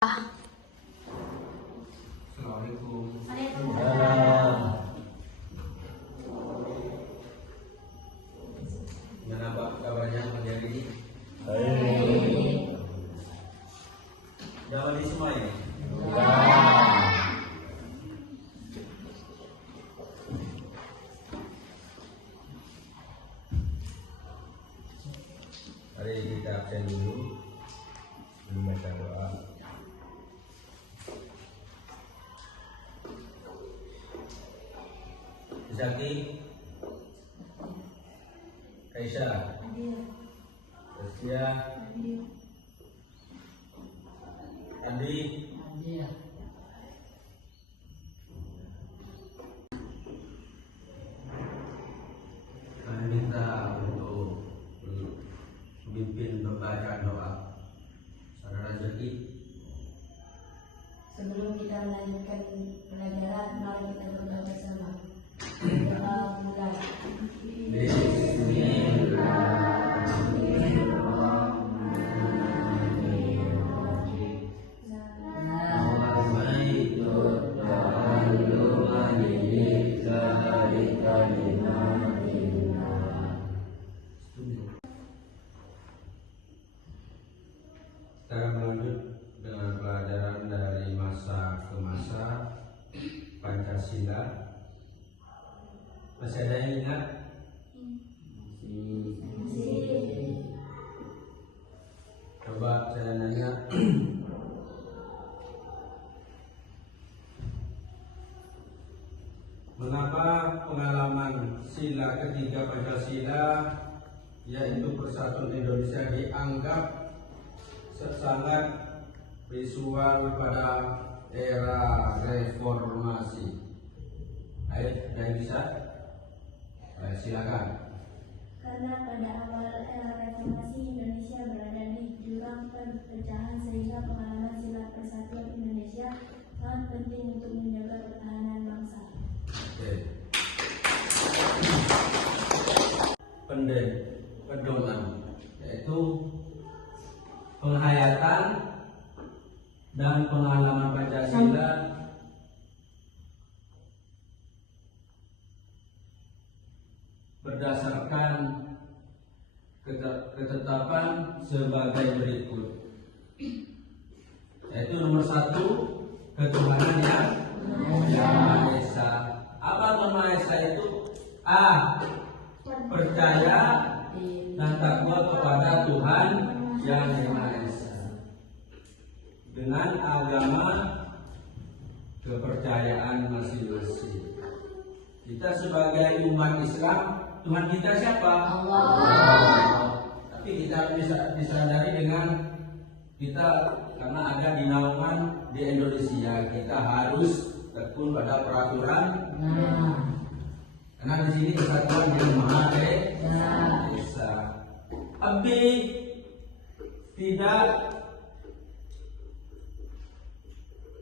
Assalamualaikum. Gimana Pak kabarnya pagi hari ini? Baik. Jawab di semua ini. Mari kita absen dulu sebelum baca doa. Zaki, Aisyah, Tasya, Adi, kami minta untuk memimpin pembacaan doa. Saudara Zaki. Sebelum kita melanjutkan pelajaran, mari kita berdoa bersama. Doa mulai. Sekarang melanjut dengan pelajaran dari masa ke masa Pancasila. Masih ada yang ingat? Coba saya nanya. Mengapa pengalaman sila ketiga Pancasila, yaitu Persatuan Indonesia, dianggap sangat visual pada era reformasi? Ayo, yang bisa? Silakan. Karena pada awal era reformasi Indonesia berada di jurang perpecahan, sehingga pengalaman sila persatuan Indonesia sangat penting untuk menjaga pertahanan bangsa. Oke. Pedoman, yaitu penghayatan dan pengalaman Pancasila berdasarkan ketetapan sebagai berikut, yaitu nomor 1, ketuhanan yang Maha Esa. Apa Maha Esa itu? A. Percaya dan takwa kepada Tuhan yang Maha Esa dengan agama kepercayaan masing-masing. Kita sebagai umat Islam, Tuhan kita siapa? Allah. Tapi kita bisa disadari dengan kita, karena ada di naungan di Indonesia, kita harus tekun pada peraturan. Karena di sini kesatuan yang Maha Esa. Tapi tidak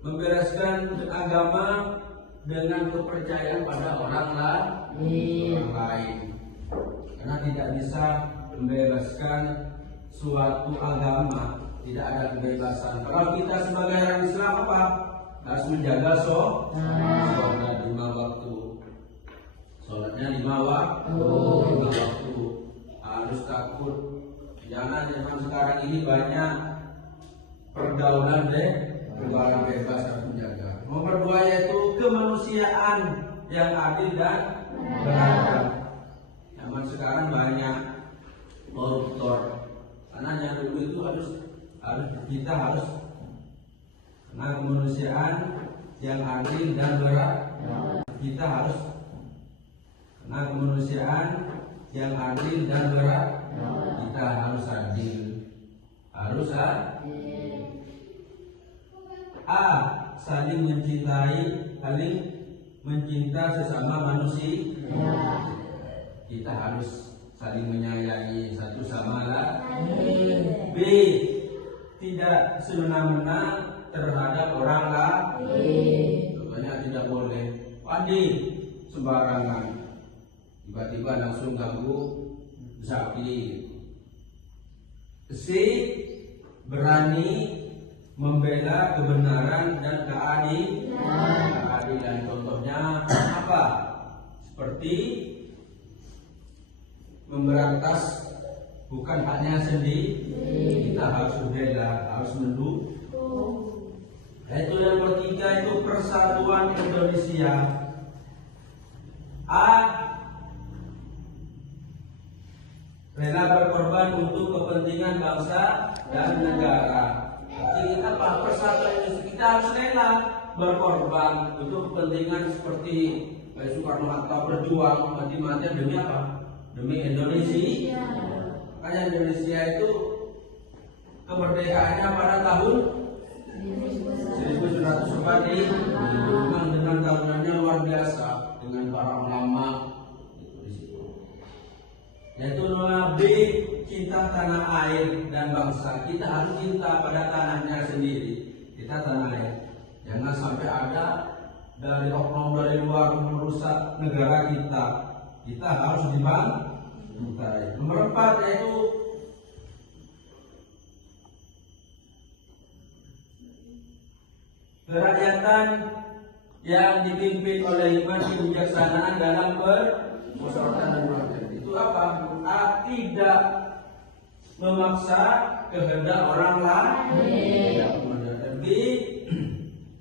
membereskan agama dengan kepercayaan pada orang lain. Karena tidak bisa membebaskan suatu agama, tidak ada kebebasan. Kalau kita sebagai orang Islam apa? Harus menjaga sholat 5 waktu. Sholatnya 5 waktu. Harus takut. Jangan zaman sekarang ini banyak pergaulan bebas, harus menjaga. Nomor 2 yaitu kemanusiaan yang adil dan beradab. Zaman sekarang banyak koruptor. Karena yang dulu itu kita harus karena kemanusiaan yang adil dan beradab. Kita harus karena kemanusiaan yang adil dan beradab. Kita harus adil. Harus A. Saling mencinta sesama manusia. Kita harus saling menyayangi satu sama lain. B. Tidak semena-mena terhadap orang lain. Contohnya tidak boleh pandi sembarangan, tiba-tiba langsung ganggu sapi. C. Berani membela kebenaran dan keadilan. Contohnya apa? Seperti memberantas bukan hanya sendiri, kita harus membela, harus mendukung. Itu yang ketiga itu persatuan Indonesia. A. Rela berkorban untuk kepentingan bangsa dan negara. Artinya apa? Persatuan Indonesia, kita harus rela berkorban untuk kepentingan seperti Soekarno-Hatta berjuang mati-matian demi apa? Demi Indonesia. Makanya Indonesia itu kemerdekaannya pada tahun 1945 dengan tarunannya luar biasa dengan para ulama yaitu lebih cinta tanah air dan bangsa. Kita harus cinta pada tanahnya sendiri, kita tanah air. Jangan sampai ada dari oknum dari luar merusak negara kita. Kita harus dibantu. Nomor 4 yaitu kerakyatan yang dipimpin oleh hikmah kebijaksanaan dalam bermusyawarah dan mufakat. Itu apa? Tidak memaksa kehendak orang lain. Tapi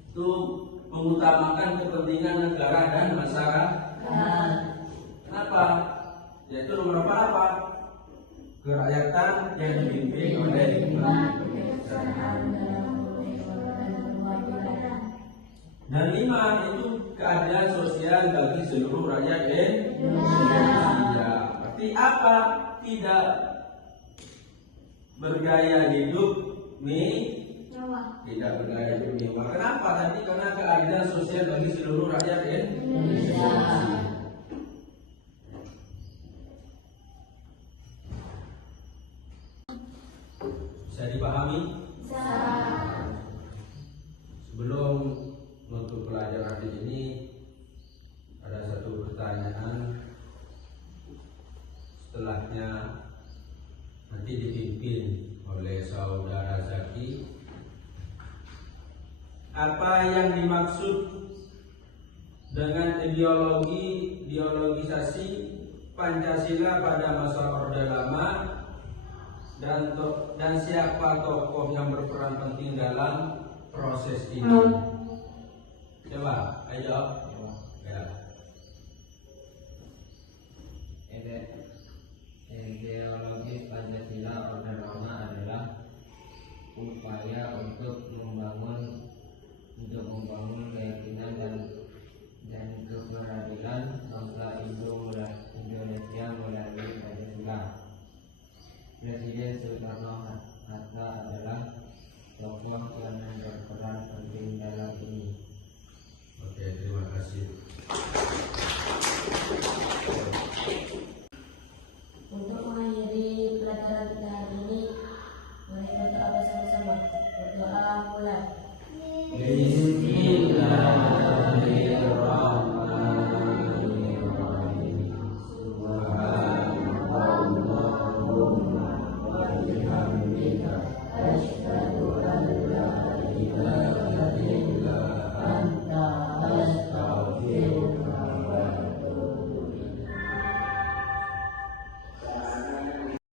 itu mengutamakan kepentingan negara dan masyarakat. Kenapa? Yaitu nomor apa? Kerakyatan yang dipimpin oleh hikmah kebijaksanaan. Dan 5 itu keadilan sosial bagi seluruh rakyat Indonesia. Berarti apa? Tidak bergaya hidup tidak bergaya hidup mewah. Kenapa? Tadi karena keadilan sosial bagi seluruh rakyat Indonesia. Bisa dipahami? Sebelum untuk pelajaran ini ada satu pertanyaan, setelahnya nanti dipimpin oleh saudara Zaki. Apa yang dimaksud dengan ideologisasi Pancasila pada masa Orde Lama dan siapa tokoh yang berperan penting dalam proses ini? Coba, ayo jawab. Ya. Ideologi